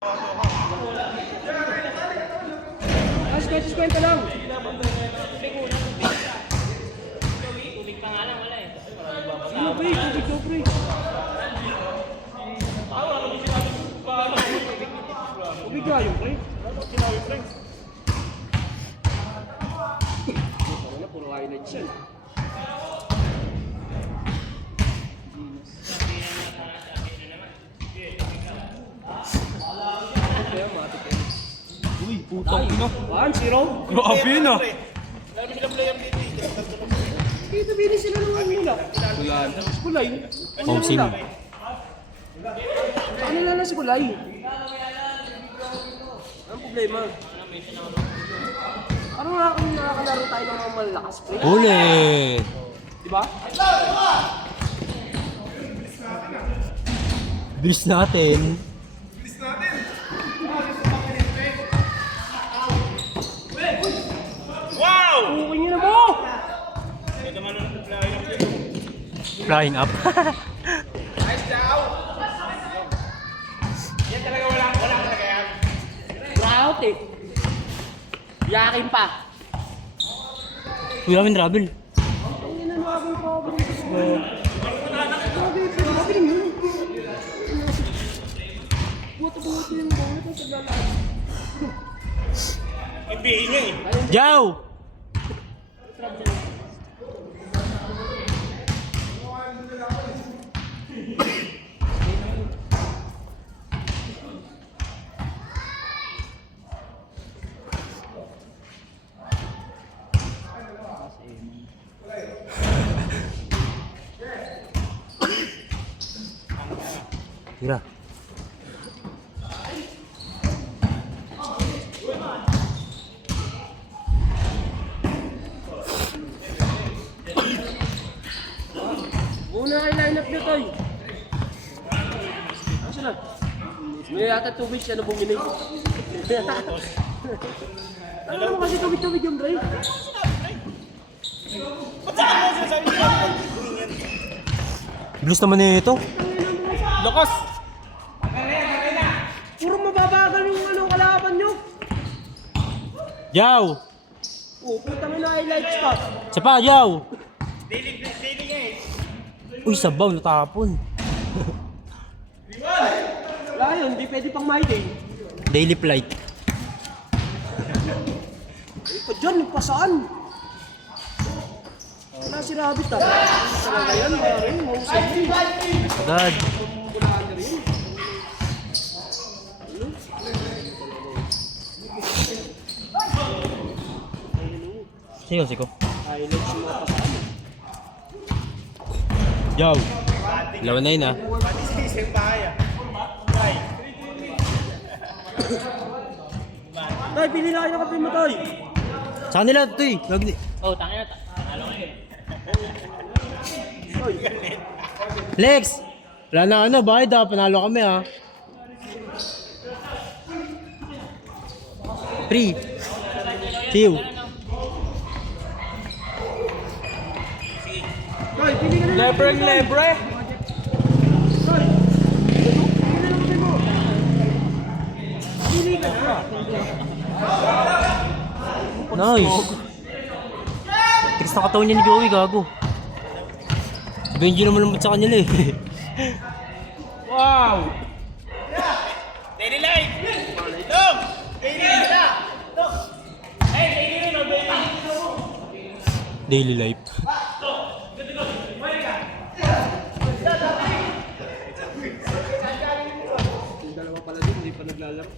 Kahit kwento lang. Tubig pa nga lang, wala eh. Ano pre? Tubig ko pre. Tubig ka yung pre. Wala, puro highlights yan. Uy, putang ina. 1-0. Grabe na. Dito bilis sila naman muna. Kulay. Pausim. Ano na si Kulay? Anong problema? Ano nakakalaro tayo ng mga malalakas pre? Huli. Diba? Bilis natin. Uwi niyo na mo! Flying up. Route eh. Yakin pa. Uy, namin travel. Ang ina mo abang problem. Grabe yun. Buto-buto yung bawit ang saglalaan. Jow! Tira. Muna kay line-up nyo, Toy. Asa na? May yata tubig siya na bumili. Ano naman kasi tubig-tubig yung Bray? Bilis naman na ito. Lakas! Puro mababagal yung kalaban nyo. Jow! Oh, putang ina highlights pa. Sa pa, Jow! Uy, sabaw, natapon. Wala yun, hindi pwede pang my day. Daily flight. Ito dyan, pasaan? Wala si Rabbit ah. Talaga yan, maaaring mahusay din. Agad. Bulaan na rin. Siko, siko. Highlights yung mga pasaan. Jow! Lawan na yun ah. Toy, pili na kayo ng kape mo, Toy. Sa kanila ito eh. Oh, tangina. Talo kayo. Toy. Lex! Wala na ano, bakit ah? Panalo kami ah. 3 2 Toy, pili ka na ng Lebre, kape mo, Toy. lebre! Toy, pili na ng kape mo. Pili ka na. Nice! Tigas na katawan niya ni Joey, gago. Benji naman naman sa kanila eh. Wow! Daily life! Dom! Daily life! Dom! Hey, daily rin o, daily. Daily life. Yung dalawa pala din, hindi pa naglalaro.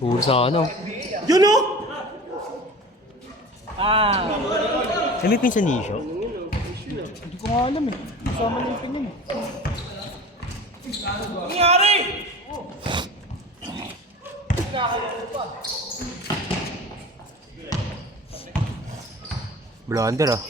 Huli sa ano. Yun o! May pinsan niyo siya? Hindi ko nga alam eh. Kasama na yung pinin eh. Nangyari! Blunder ah.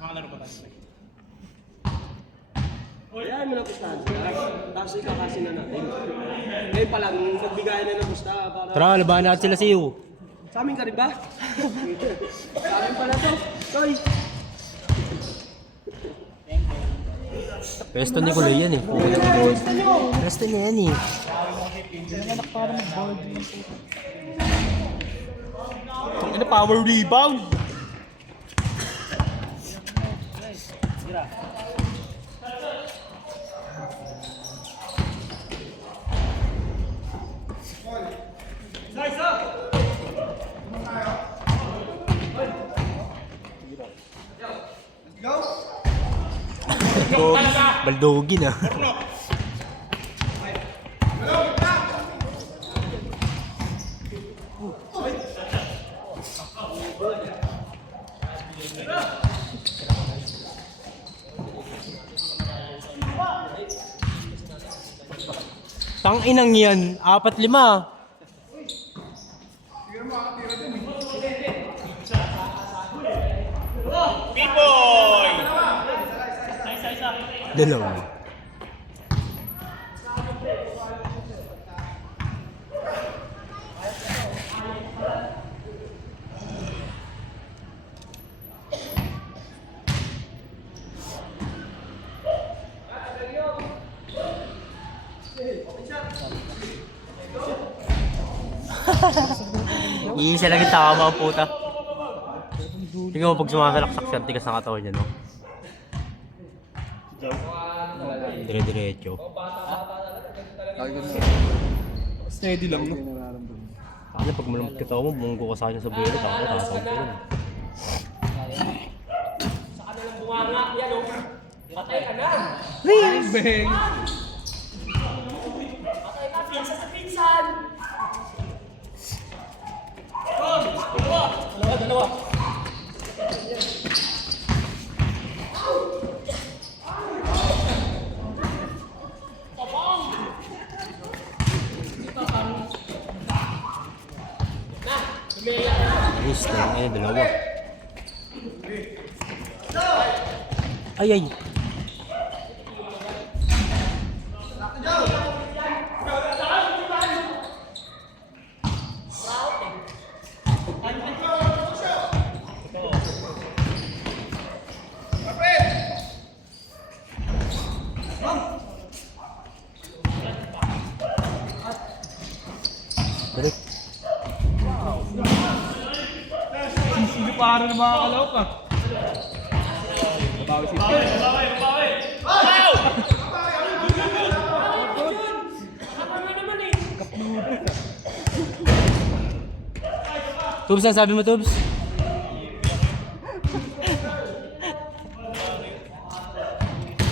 Makalaro pa tayo. Kaya mo na pustahan sila. Tapos ikakasin na natin. Ngayon pa lang, nagbigay na ng pustahan para... Tara, labahan natin sila siyo. Sa amin ka rin ba? Sa amin pala to. Toy! Pesto ni Kulay yan eh. Pesto niya yan eh. Ano, power rebound! Baldogi na. Tang inang yan, 4-5. Pipoy! Dalawa. Iisa lang yung tama ang puta. Tingnan mo pag sumasalaksak siya, tigas ng katawan niya, no? Dire-diretso. Steady lang, no? Ano pag malamot ka tao mo, bumunggo ka sa kanya sa buwelo, tao, tatawag ko yun. Bang! Ayos na yun, dalawa. Ay, ay. Balik. Sisili para na mga kalaw ka. Babawi si Pipoy. Tubs, ang sabi mo, Tubs?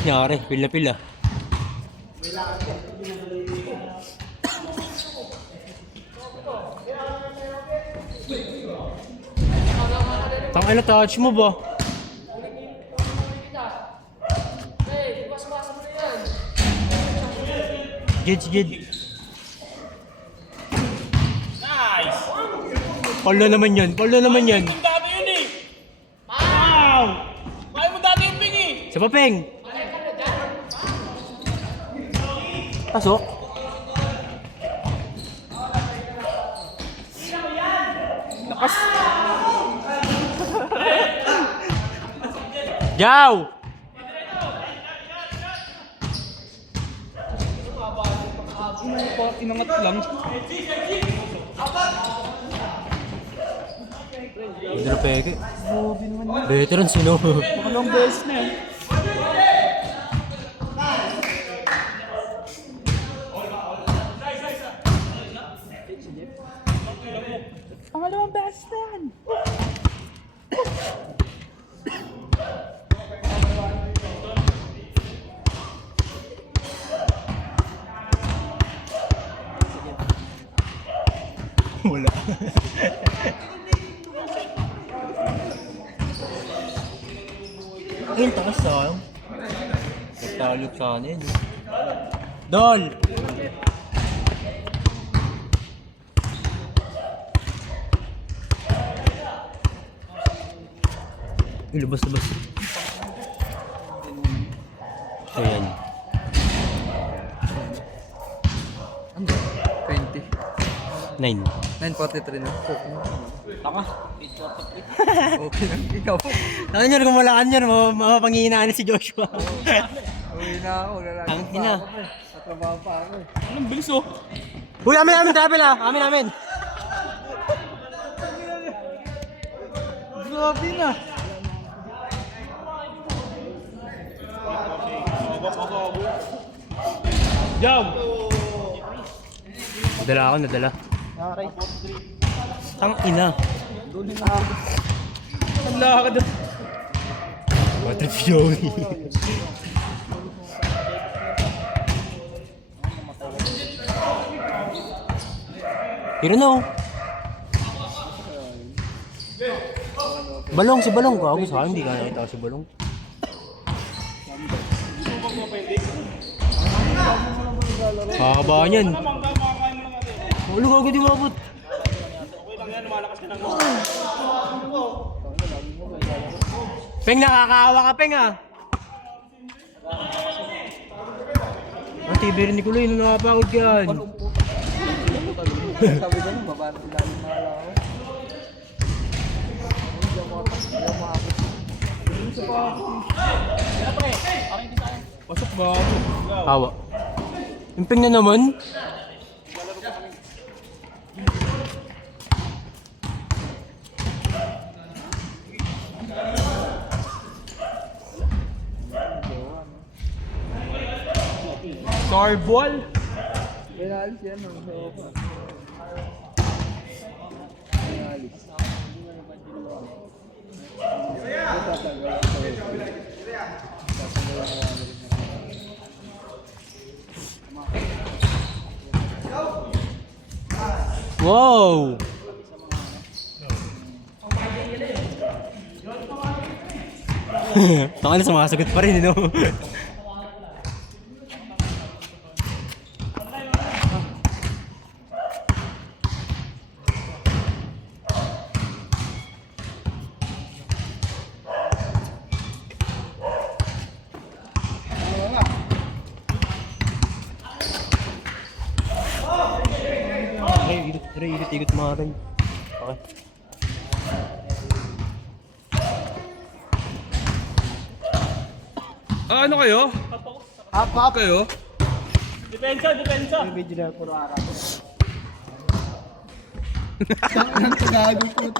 Nyari, pila-pila. Tangina, touch mo ba? Gid. Nice! Palo naman yan. Yung dati yun eh! Wow! Kaya mo dati yung ping eh! Sa papeng. Pasok. Lakas! Jaw! Inangat lang. Hindi na peke. Veteran sino? Makalong beses na yan. Pangalawang beses na yan. Wala. Ayun, takas sa akin. Nagtalog sa akin. Dol! Ilabas-labas. Ayan. Ano? 20. 9. 9:43 na. Taka. Okay lang. Ikaw. Ano nyo, kung wala ka nyo, mapapanghihinaan si Joshua. Uwi na ako. Lalaki Ang pa ina. ako eh. Sa trabaho pa ako eh. Anong bilis oh. Uy, amin, travel ah. Amin. Grabe na. Jump! Nadala. Tang ina. Ang lakad doon. Patrick Joey. Pero no. Balong, si Balong. Gago sa akin, hindi ka nakita ko si Balong. Kakabaan yan. Ulo, gago di mabot. Okay lang yan, lumalakas ka ng Peng, nakakaawa ka, Peng ah. Ang TV rin ni Kuloy, nung nakapagod ka yan. Sabi ko nung baba na ilalim na ala ako. Hindi ako makakit. Pasok ba? Awa. Yung Peng na naman. Carball? Pinalis yan. Pinalis. Wow! Tanga na sumasagot pa rin, no? Ikot mga rin. Okay. Ano kayo? Hap kayo? Depensa. Video na puro araw. Ang tagago ko.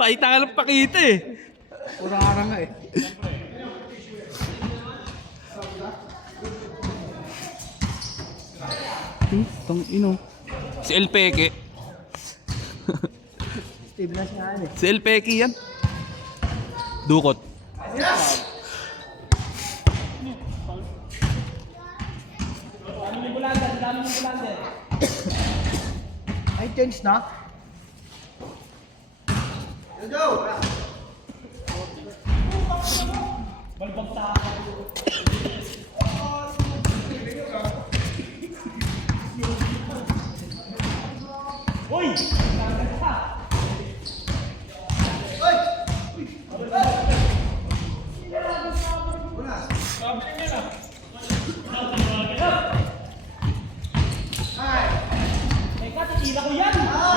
Pakita ka ng pakita eh. Puro araw nga eh. Tang ino. Si El Peke. Steve na siya eh. Si El Peke yan. Dukot. Ay, change na?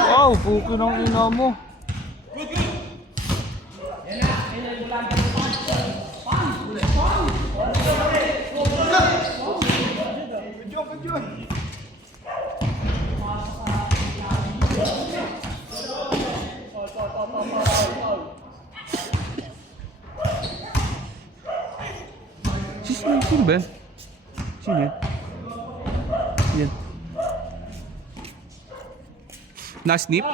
Wow, puko ng ina mo. Sino ba yan? Sino yan? Yan. Na-snip?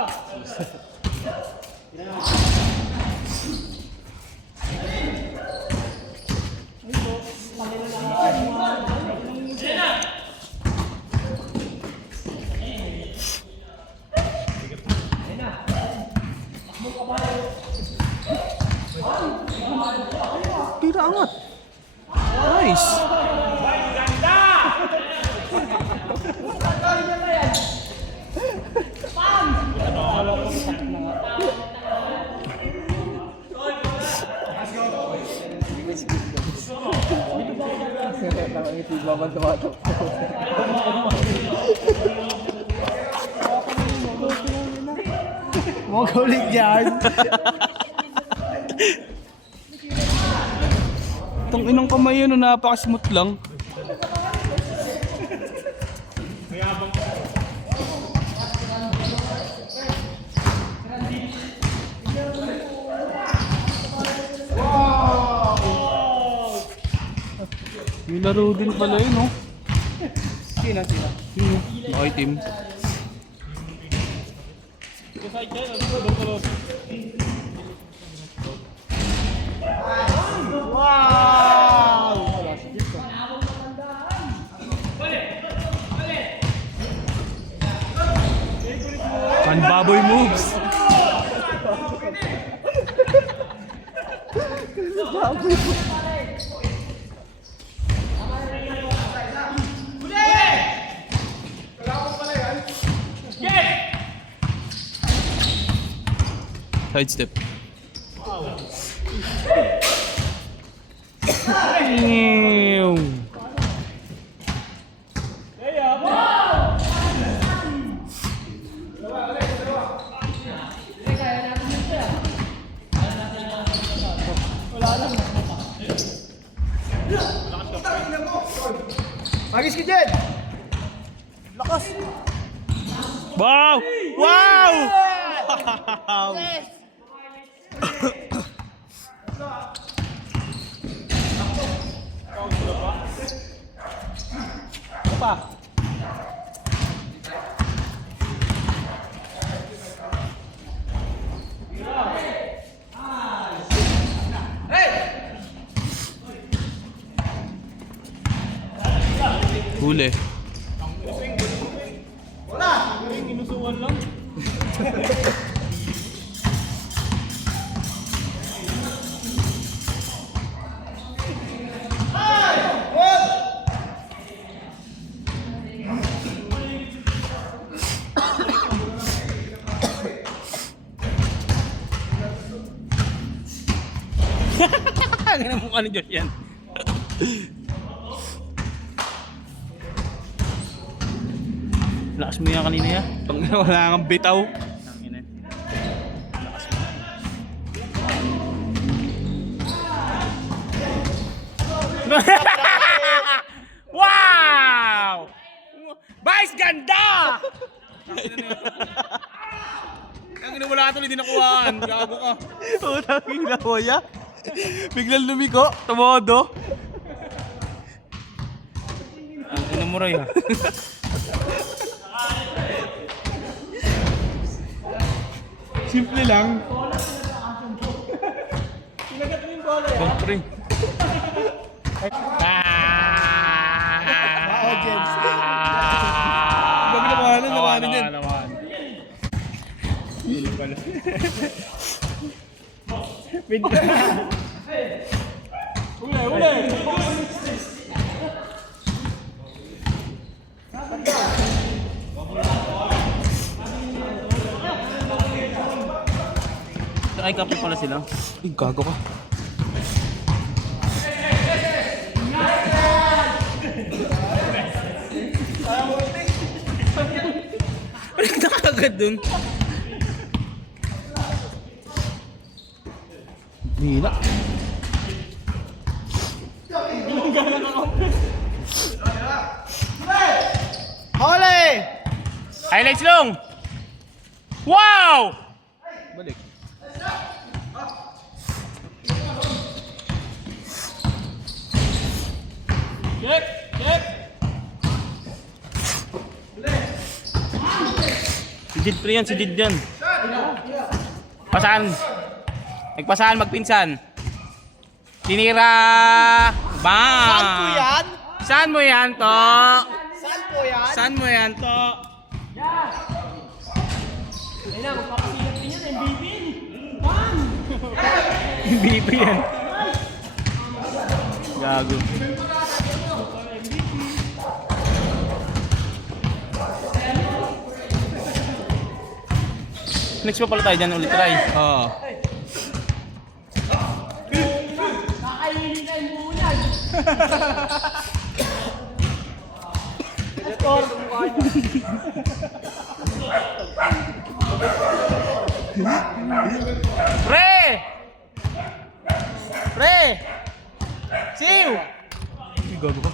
Tira angat. Nice. Mga kulit dyan. Itong inang kamay yun, napaka-smooth lang. May laro din pala yun, no? Sino? Yun, okay team. Baboy moves. Side step. Ew. Agis ka dyan! Lakas! Wow! Wow! Huli. Ang ina mukha ni Josh yan. Lakas mo yan kanina ya. Wala kang bitaw. Wow! Vice ganda! Ang ina wala tuloy din nakuhaan. Gago ka. Utang ina mo ya. Biglang lumiko, tumodo. Ang ina mo rin ha. Simple lang. Sinagat mo yung bola ya? Pre. Bago nawanan yan. Uli! Ay, kape pala sila. Ay, gago ka. Ay, nakakagad dun. Hila. Hole! Highlights long! Wow! Balik. Si Jid pre yan, si Jid yan. Pasahan. Nagpasahan, magpinsan. Tinira. Bang! Saan ko yan? Saan mo yan, to? Saan ko yan? Saan mo yan, to? MVP yan. Gago. Next pa pala tayo dyan ulit try. Oo. Score. Pre! Pre! Siw! Ay, gago ka.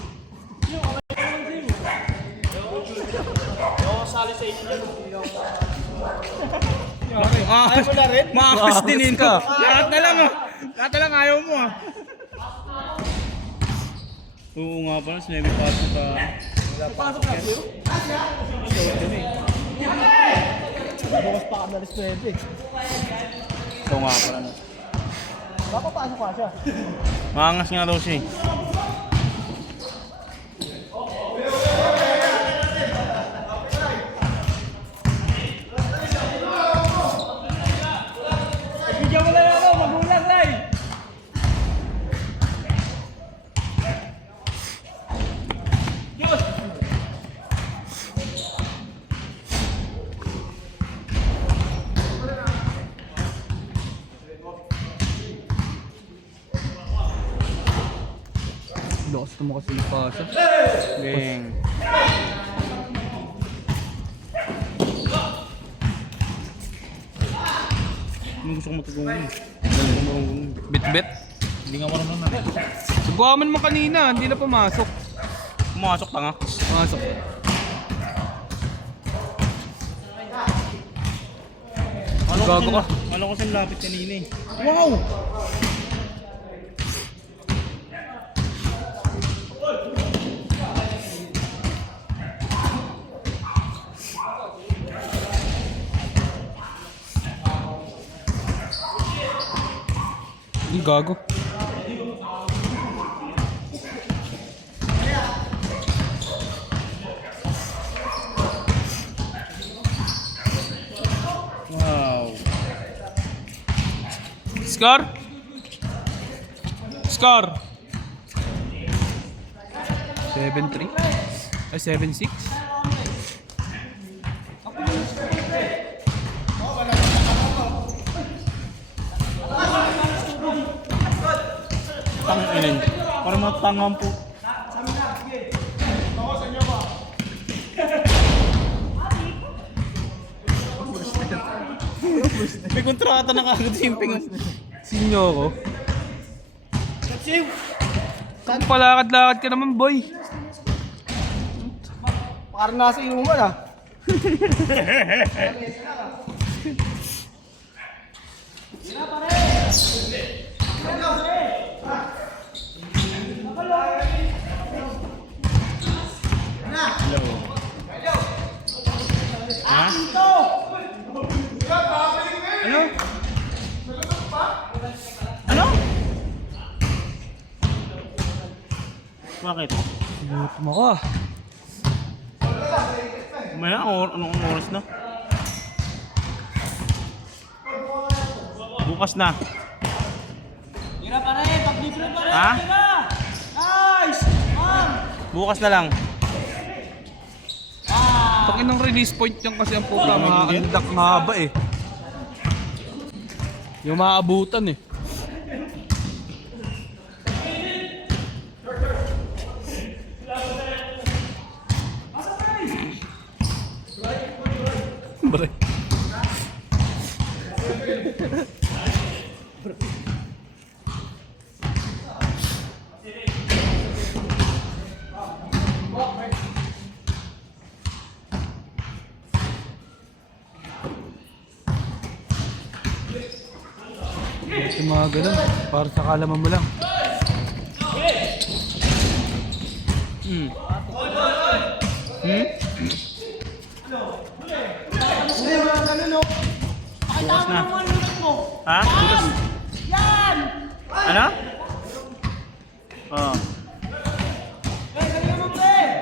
Ayaw mo na rin? Makakas din ka. Lahat na lang ah. Lahat na lang ayaw mo ah. Oo nga pala, sinabi pasok ka. Bukas pa kami alas 9. Oo nga pala. Baka pasok ka siya. Maangas nga daw siya eh. Bigyan mo na lang ako, magulang live. Lakas naman kasi yung pasa. Beng. Ano gusto ko matulungan? Bet-bet. Hindi nga marunong na. Subuhaman mo kanina, hindi na pumasok. Pumasok pa nga. Pumasok. Gago ka. Ano ko sa lapit kanina eh. Wow! Ay, gago. Wow! Score? Score? 7-3? Ay, 7-6? Tangin. Para matangang po. May kontrata na kagad si Imping. Sinyo ako. Kung palakad-lakad ka naman, boy. Parang nasa inuman ah. Ha? Ano? Ano? Bakit? Gutom ako ah. May anong oras na? Bukas na. Tira pa rin, pag-libre pa rin. Ha? Tira! Nice! Ma'am! Bukas na lang. Takin ng release point yan kasi ang puta mga haba eh. Yung maabutan eh. Bre. Yung mga ganun, para sa kalaman mo lang. Bukas na. Ha? Bukas. Yan! Ano? Oh. Eh, dali naman pre!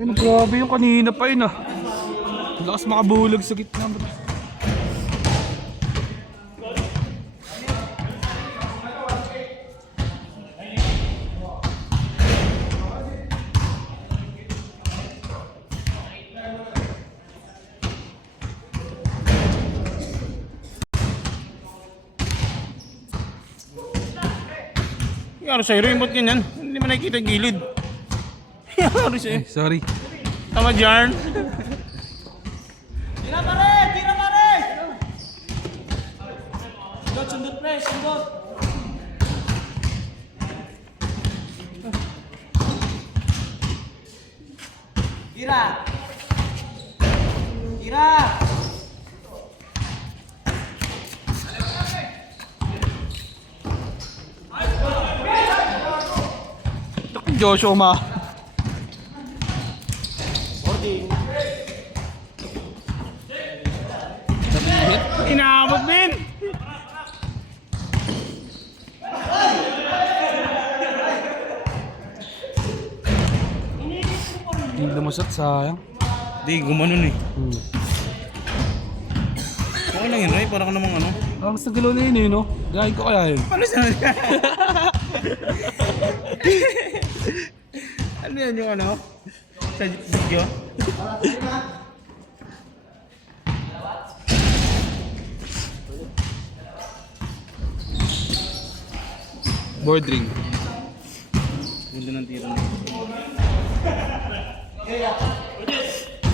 Ano, grabe yung kanina pa yun ah. Lakas makabulag sa gitna. Kaya sa'yo rin, ba't ganyan? Hindi mo nakikita yung gilid. Yari sa'yo. Sorry. Tama dyan. Tira pare! Tira pare! Sundot, sundot pre, sundot. Tira! Tira! Joshua ma. Inaabot din. Hindi lumusot, sayang. Di, gumanon eh. Okay lang yun, Ray. Para ka namang ano. Ang gusto galaw na yun eh, no? Gagawin ko kaya yun. Ano siya? Ano yan yung ano? Sa video? Board ring. Ganda ng tira na.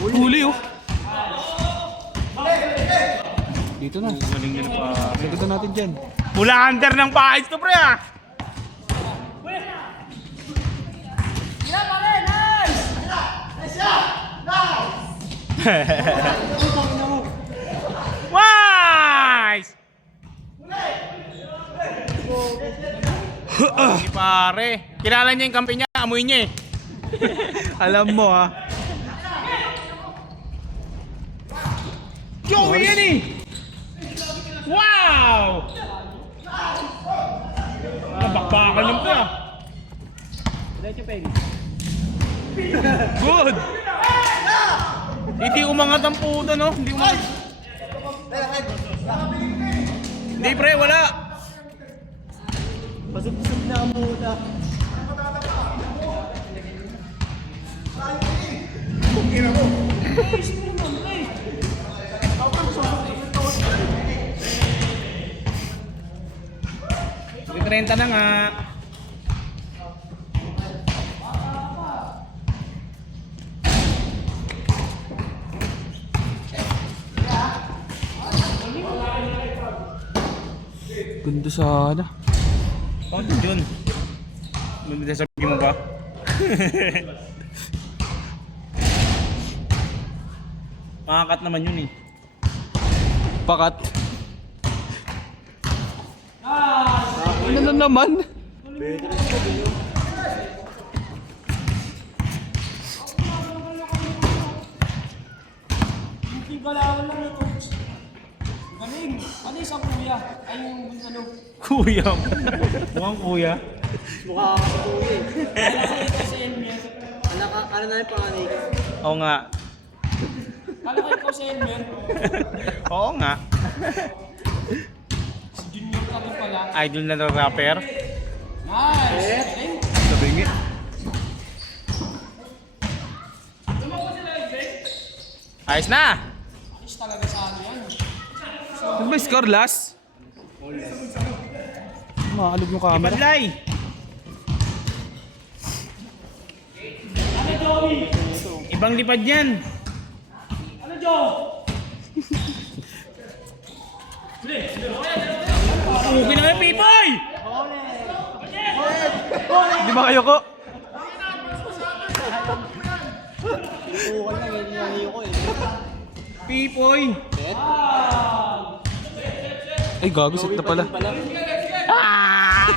Huli oh. Dito na. Galing nila pa. Lagyan natin dyan. Mula hunter ng paayos to pre ah! Tira pare! Nice! Wise! Hindi pare. Kilala niya yung kampi niya, amoy niya eh. Alam mo ah. Joey yan eh! Wow! Nabakbakan yung pa. Good! Hindi umangat ang puta no? Hindi umangat. Hindi pre, wala. Pasok-pasok na ang muda. May 30 na nga. Ganda sana. Paano yun? May sabihin mo ba? Makakat naman yun eh. Pakat. Ano na naman? Yung galawan lang na to. Galing. Ano isang kuya? Ay yung ano. Kuya. Mukhang kuya. Mukha ka sa kuya eh. Ikaw sa Elmer. Ano na yung panganay ka? Oo nga. Kala ko ikaw sa Elmer. Oo nga. Si Junior ka rin pala. Idol na rapper. Nice! Galing. Sabingi. Ayos na! Alis talaga sa ano yan. Ano ba score last? Makalog yung camera. Ipadlay! Ano Joey? Ibang lipad yan. Ano Joe? Uwi na kayo, Pipoy! Di ba kayo ko? Pipoy! Ay gago, set na pala. Pala. Ah!